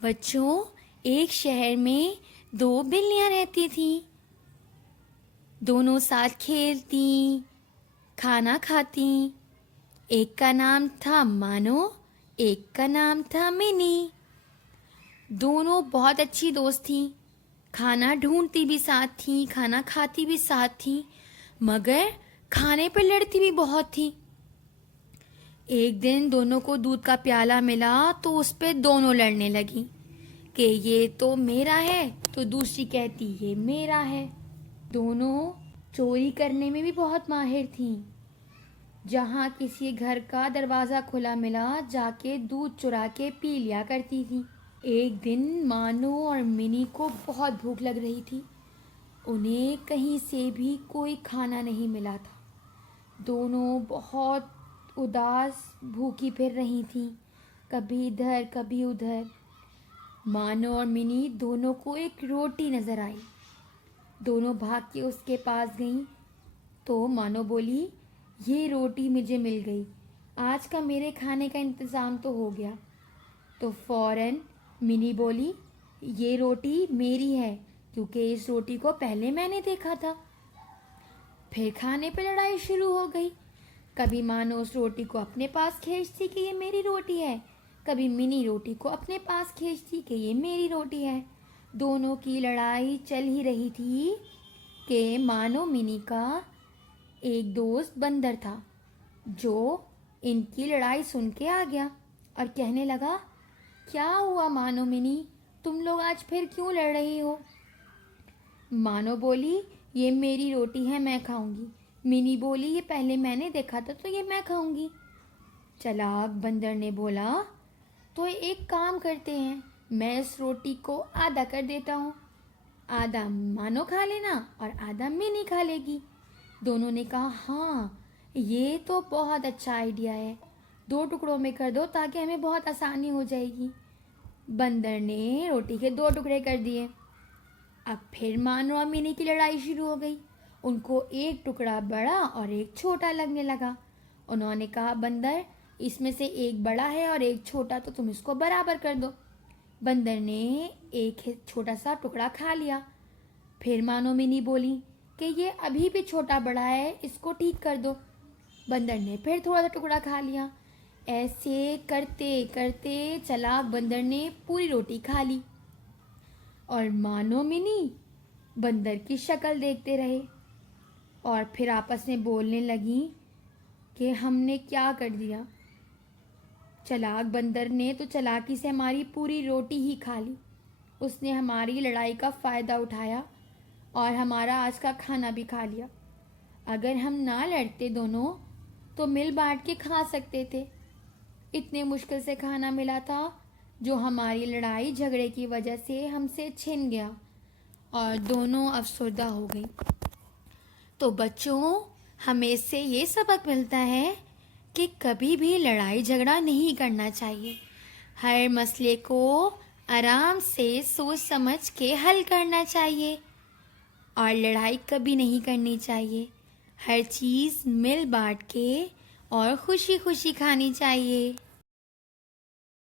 بچوں، ایک شہر میں دو بلیاں رہتی تھیں۔ دونوں ساتھ کھیلتی، کھانا کھاتی۔ ایک کا نام تھا مانو، ایک کا نام تھا منی۔ دونوں بہت اچھی دوست تھیں، کھانا ڈھونڈتی بھی ساتھ تھیں، کھانا کھاتی بھی ساتھ تھیں، مگر کھانے پہ لڑتی بھی بہت تھیں۔ ایک دن دونوں کو دودھ کا پیالہ ملا تو اس پہ دونوں لڑنے لگیں کہ یہ تو میرا ہے، تو دوسری کہتی یہ میرا ہے۔ دونوں چوری کرنے میں بھی بہت ماہر تھیں۔ جہاں کسی گھر کا دروازہ کھلا ملا جا کے دودھ چرا کے پی لیا کرتی تھی۔ ایک دن مانو اور منی کو بہت بھوک لگ رہی تھی۔ انہیں کہیں سے بھی کوئی کھانا نہیں ملا تھا۔ دونوں بہت اداس بھوکی پھر رہی تھیں، کبھی ادھر کبھی ادھر۔ مانو اور منی دونوں کو ایک روٹی نظر آئی۔ دونوں بھاگ کے اس کے پاس گئیں تو مانو بولی، یہ روٹی مجھے مل گئی، آج کا میرے کھانے کا انتظام تو ہو گیا۔ تو فوراً منی بولی، یہ روٹی میری ہے کیونکہ اس روٹی کو پہلے میں نے دیکھا تھا۔ پھر کھانے پہ لڑائی شروع ہو گئی۔ کبھی مانو اس روٹی کو اپنے پاس کھینچتی کہ یہ میری روٹی ہے، کبھی منی روٹی کو اپنے پاس کھینچتی کہ یہ میری روٹی ہے۔ دونوں کی لڑائی چل ہی رہی تھی کہ مانو منی کا ایک دوست بندر تھا جو ان کی لڑائی سن کے آ گیا اور کہنے لگا، کیا ہوا مانو منی، تم لوگ آج پھر کیوں لڑ رہی ہو؟ مانو بولی، یہ میری روٹی ہے، میں کھاؤں گی۔ منی بولی، یہ پہلے میں نے دیکھا تھا تو یہ میں کھاؤں گی۔ چلاک بندر نے بولا، تو ایک کام کرتے ہیں، میں اس روٹی کو آدھا کر دیتا ہوں، آدھا مانو کھا لینا اور آدھا منی کھا لے گی۔ دونوں نے کہا، ہاں یہ تو بہت اچھا آئیڈیا ہے، 2 ٹکڑوں میں کر دو تاکہ ہمیں بہت آسانی ہو جائے گی۔ بندر نے روٹی کے 2 ٹکڑے کر دیے۔ اب پھر مانو اور منی کی لڑائی شروع ہو گئی۔ ان کو ایک ٹکڑا بڑا اور ایک چھوٹا لگنے لگا۔ انہوں نے کہا، بندر اس میں سے ایک بڑا ہے اور ایک چھوٹا، تو تم اس کو برابر کر دو۔ بندر نے ایک چھوٹا سا ٹکڑا کھا لیا۔ پھر مانو منی بولی کہ یہ ابھی بھی چھوٹا بڑا ہے، اس کو ٹھیک کر دو۔ بندر نے پھر تھوڑا سا ٹکڑا کھا لیا۔ ایسے کرتے کرتے چلاک بندر نے پوری روٹی کھا لی اور مانو منی بندر کی شکل دیکھتے رہے اور پھر آپس میں بولنے لگیں کہ ہم نے کیا کر دیا۔ چلاک بندر نے تو چلاکی سے ہماری پوری روٹی ہی کھا لی۔ اس نے ہماری لڑائی کا فائدہ اٹھایا اور ہمارا آج کا کھانا بھی کھا لیا۔ اگر ہم نہ لڑتے دونوں تو مل بانٹ کے کھا سکتے تھے۔ اتنے مشکل سے کھانا ملا تھا جو ہماری لڑائی جھگڑے کی وجہ سے ہم سے چھن گیا اور دونوں افسردہ ہو گئی۔ تو بچوں، ہمیں اس سے یہ سبق ملتا ہے کہ کبھی بھی لڑائی جھگڑا نہیں کرنا چاہیے۔ ہر مسئلے کو آرام سے سوچ سمجھ کے حل کرنا چاہیے اور لڑائی کبھی نہیں کرنی چاہیے۔ ہر چیز مل بانٹ کے اور خوشی خوشی کھانی چاہیے۔